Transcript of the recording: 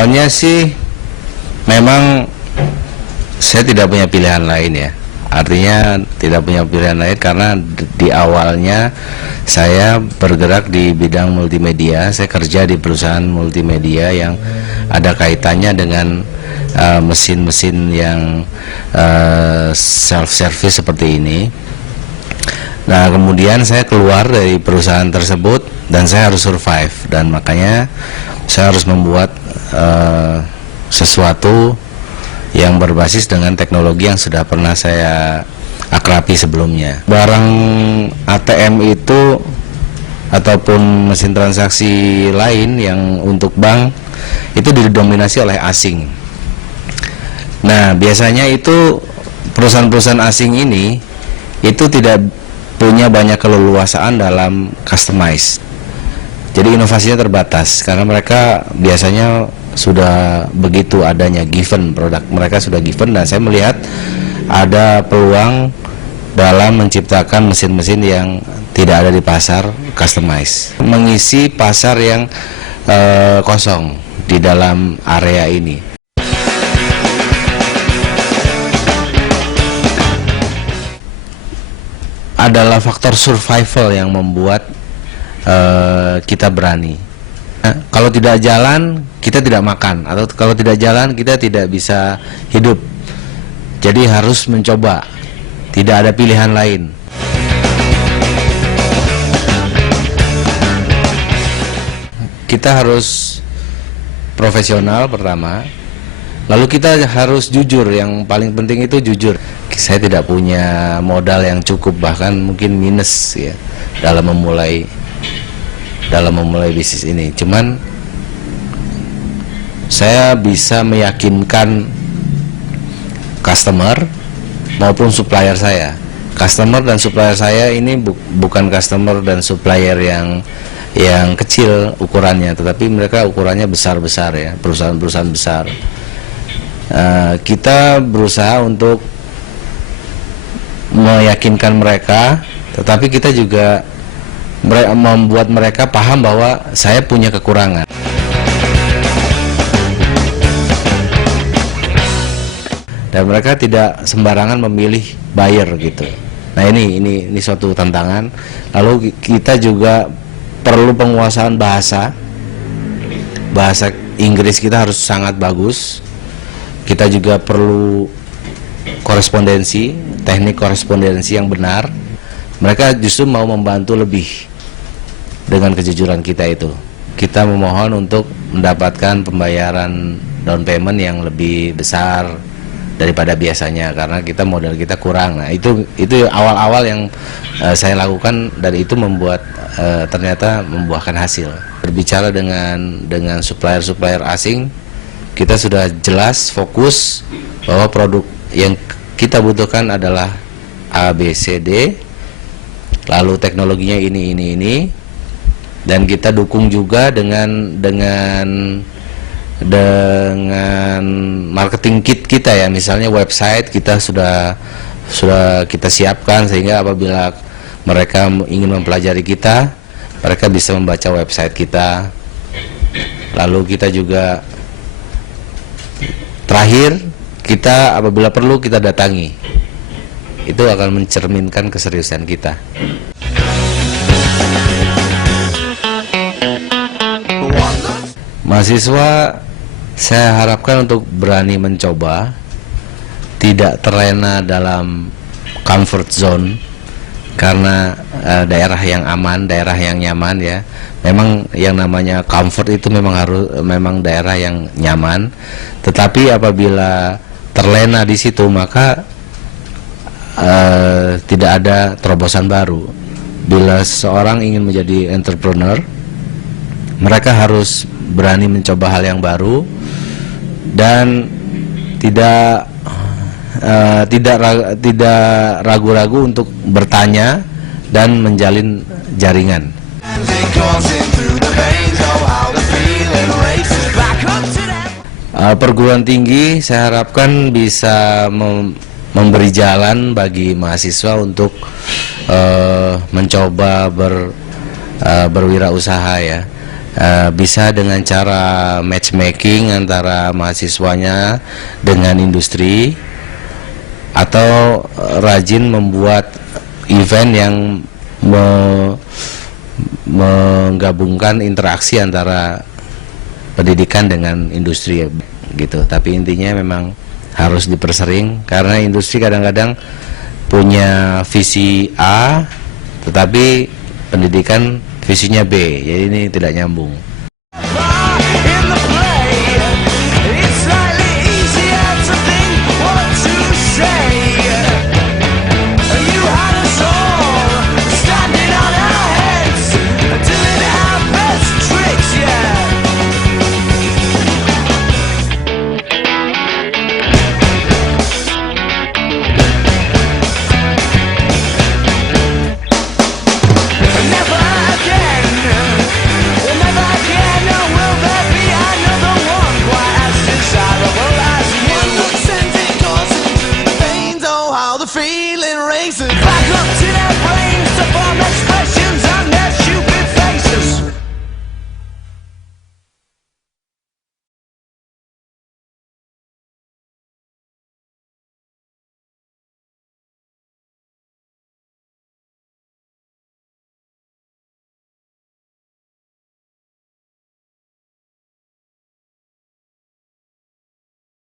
Awalnya sih memang saya tidak punya pilihan lain ya. Artinya tidak punya pilihan lain karena di awalnya saya bergerak di bidang multimedia. Saya kerja di perusahaan multimedia yang ada kaitannya dengan mesin-mesin yang self-service seperti ini. Nah, kemudian saya keluar dari perusahaan tersebut dan saya harus survive, dan makanya saya harus membuat sesuatu yang berbasis dengan teknologi yang sudah pernah saya akrabi sebelumnya. Barang ATM itu ataupun mesin transaksi lain yang untuk bank itu didominasi oleh asing. Nah, biasanya itu perusahaan-perusahaan asing ini itu tidak punya banyak keleluasaan dalam customize. Jadi inovasinya terbatas karena mereka biasanya sudah begitu adanya given produk, mereka sudah given, dan saya melihat ada peluang dalam menciptakan mesin-mesin yang tidak ada di pasar customize, mengisi pasar yang kosong di dalam area ini. Adalah faktor survival yang membuat kita berani. Nah, kalau tidak jalan, kita tidak makan, atau kalau tidak jalan, kita tidak bisa hidup. Jadi harus mencoba, tidak ada pilihan lain. Kita harus profesional pertama, lalu kita harus jujur. Yang paling penting itu jujur. Saya tidak punya modal yang cukup, bahkan mungkin minus ya dalam memulai bisnis ini. Cuman saya bisa meyakinkan customer maupun supplier saya. Customer dan supplier saya ini bukan customer dan supplier yang kecil ukurannya, tetapi mereka ukurannya besar-besar ya, perusahaan-perusahaan besar. Kita berusaha untuk meyakinkan mereka, tetapi kita juga membuat mereka paham bahwa saya punya kekurangan. Dan mereka tidak sembarangan memilih buyer gitu. Nah, ini suatu tantangan. Lalu kita juga perlu penguasaan bahasa Inggris kita harus sangat bagus. Kita juga perlu korespondensi, teknik korespondensi yang benar. Mereka justru mau membantu lebih dengan kejujuran kita itu. Kita memohon untuk mendapatkan pembayaran down payment yang lebih besar daripada biasanya karena modal kita kurang. Nah, itu awal-awal yang saya lakukan, dan itu membuat ternyata membuahkan hasil. Berbicara dengan supplier asing, kita sudah jelas fokus bahwa produk yang kita butuhkan adalah A, B, C, D, lalu teknologinya ini, dan kita dukung juga dengan marketing kit kita ya. Misalnya website kita sudah kita siapkan sehingga apabila mereka ingin mempelajari kita, mereka bisa membaca website kita. Lalu kita juga terakhir, kita apabila perlu kita datangi. Itu akan mencerminkan keseriusan kita. Mahasiswa saya harapkan untuk berani mencoba, tidak terlena dalam comfort zone, karena daerah yang aman, daerah yang nyaman ya. Memang yang namanya comfort itu memang daerah yang nyaman, tetapi apabila terlena di situ maka tidak ada terobosan baru. Bila seseorang ingin menjadi entrepreneur, mereka harus berani mencoba hal yang baru dan tidak ragu-ragu untuk bertanya dan menjalin jaringan. Perguruan tinggi saya harapkan bisa memberi jalan bagi mahasiswa untuk mencoba berwirausaha ya. bisa dengan cara matchmaking antara mahasiswanya dengan industri, atau rajin membuat event yang menggabungkan interaksi antara pendidikan dengan industri gitu. Tapi intinya memang harus dipersering, karena industri kadang-kadang punya visi A tetapi pendidikan visinya B, jadi ini tidak nyambung. In the play, it's slightly easier to think what to say.